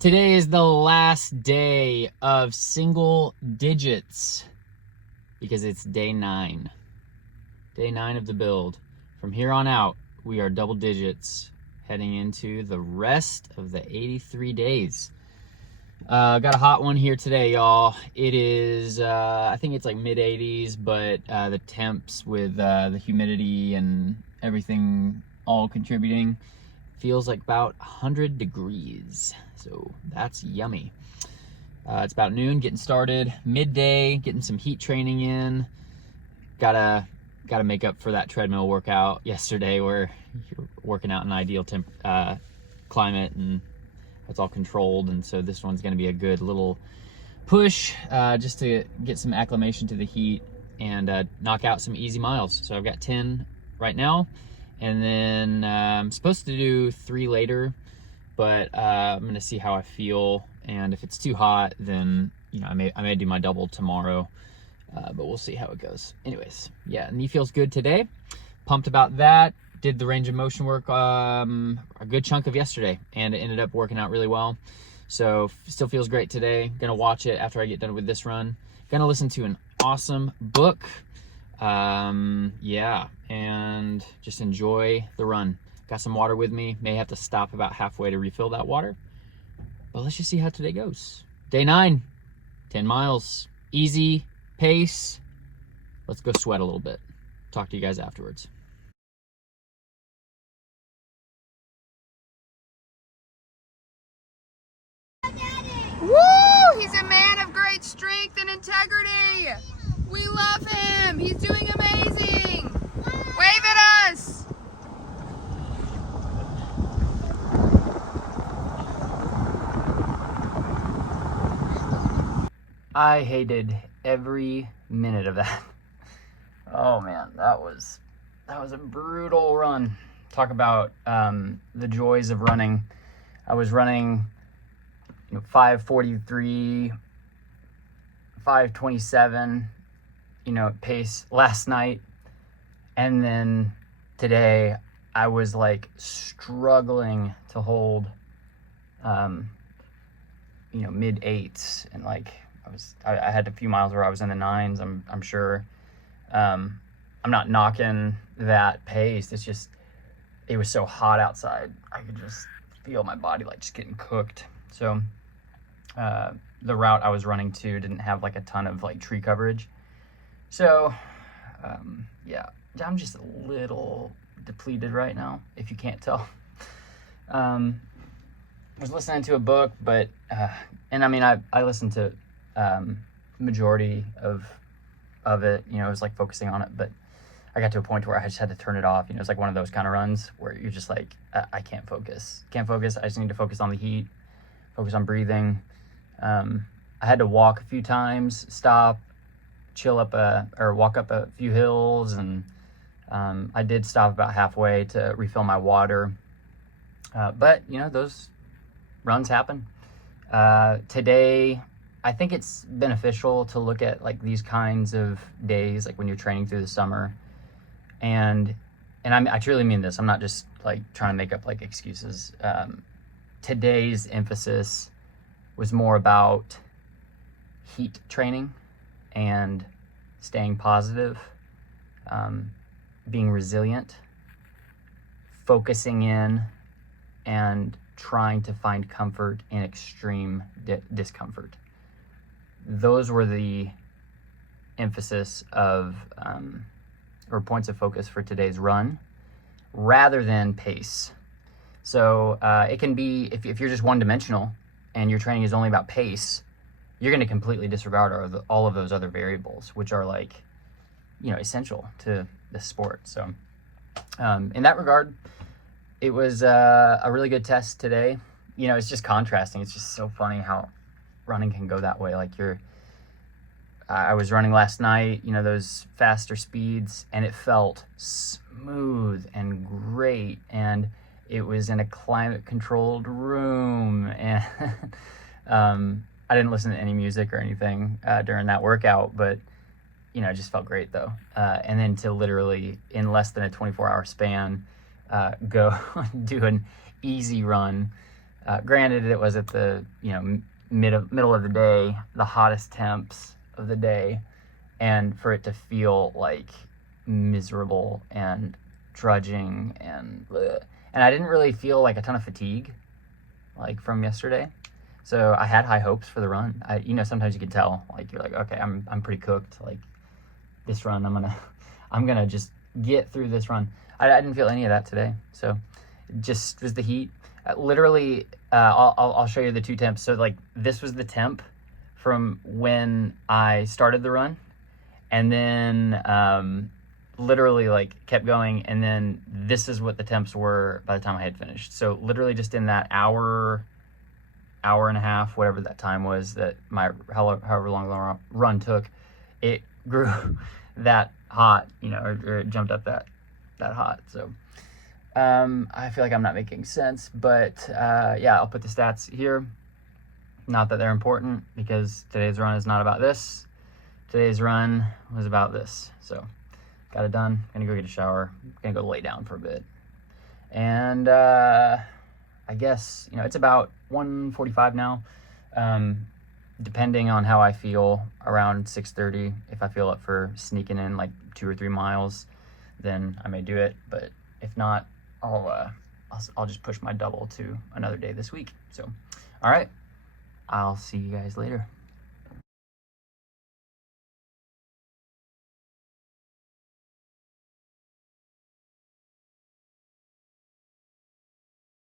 Today is the last day of single digits because it's day 9. Day 9 of the build. From here on out, we are double digits heading into the rest of the 83 days. Got a hot one here today, y'all. It is, I think it's like mid-80s, but the temps with the humidity and everything all contributing feels like about 100 degrees. So that's yummy. It's about noon, getting started. Midday, getting some heat training in. Gotta make up for that treadmill workout yesterday where you're working out in ideal climate and it's all controlled. And so this one's gonna be a good little push just to get some acclimation to the heat and knock out some easy miles. So I've got 10 right now, and then I'm supposed to do 3 later, but I'm gonna see how I feel, and if it's too hot, then I may do my double tomorrow, but we'll see how it goes. Anyways, yeah, knee feels good today. Pumped about that. Did the range of motion work a good chunk of yesterday, and it ended up working out really well. So still feels great today. Gonna watch it after I get done with this run. Gonna listen to an awesome book. Yeah, and just enjoy the run. Got some water with me. May have to stop about halfway to refill that water. But let's just see how today goes. Day 9, 10 miles, easy pace. Let's go sweat a little bit. Talk to you guys afterwards. Woo! He's a man of great strength and integrity. We love him. He's doing amazing. Wave at us. I hated every minute of that. Oh man, that was a brutal run. Talk about the joys of running. I was running 5:43, 5:27, pace last night, and then today I was like struggling to hold mid-8s, and like I had a few miles where I was in the 9s. I'm sure. I'm not knocking that pace. It's just it was so hot outside. I could just feel my body like just getting cooked. So the route I was running to didn't have like a ton of like tree coverage. So yeah, I'm just a little depleted right now, if you can't tell. I was listening to a book, but and I mean I listened to majority of it. It was like focusing on it, but I got to a point where I just had to turn it off. It's like one of those kind of runs where you're just like, I can't focus. I just need to focus on the heat, focus on breathing. I had to walk a few times, stop, walk up a few hills, and I did stop about halfway to refill my water. But those runs happen. Today, I think it's beneficial to look at like these kinds of days, like when you're training through the summer, and I truly mean this. I'm not just like trying to make up like excuses. Today's emphasis was more about heat training and staying positive, being resilient, focusing in, and trying to find comfort in extreme discomfort. Those were the emphasis of or points of focus for today's run, rather than pace. So it can be, if you're just one-dimensional and your training is only about pace, you're going to completely disregard all of those other variables, which are like essential to the sport. So in that regard, it was a really good test today. It's just contrasting. It's just so funny how running can go that way. Like I was running last night, those faster speeds, and it felt smooth and great, and it was in a climate controlled room, and I didn't listen to any music or anything during that workout, but it just felt great though. And then to literally in less than a 24-hour span go do an easy run Granted, it was at the middle of the day, the hottest temps of the day, and for it to feel like miserable and trudging and bleh. And I didn't really feel like a ton of fatigue like from yesterday, so I had high hopes for the run. Sometimes you can tell, like, you're like, okay, I'm pretty cooked. Like, this run, I'm gonna just get through this run. I didn't feel any of that today, so it just was the heat. Literally, I'll show you the two temps. So like, this was the temp from when I started the run, and then literally like kept going, and then this is what the temps were by the time I had finished. So literally just in that hour and a half, whatever that time was that however long the run took, it grew that hot, or it jumped up that hot. So I feel like I'm not making sense, but yeah, I'll put the stats here. Not that they're important, because today's run is not about this. Today's run was about this. So got it done. Gonna go get a shower. Gonna go lay down for a bit. And I guess, it's about 1:45 now. Depending on how I feel, around 6:30, if I feel up for sneaking in like 2 or 3 miles, then I may do it. But if not, I'll just push my double to another day this week. So, all right, I'll see you guys later.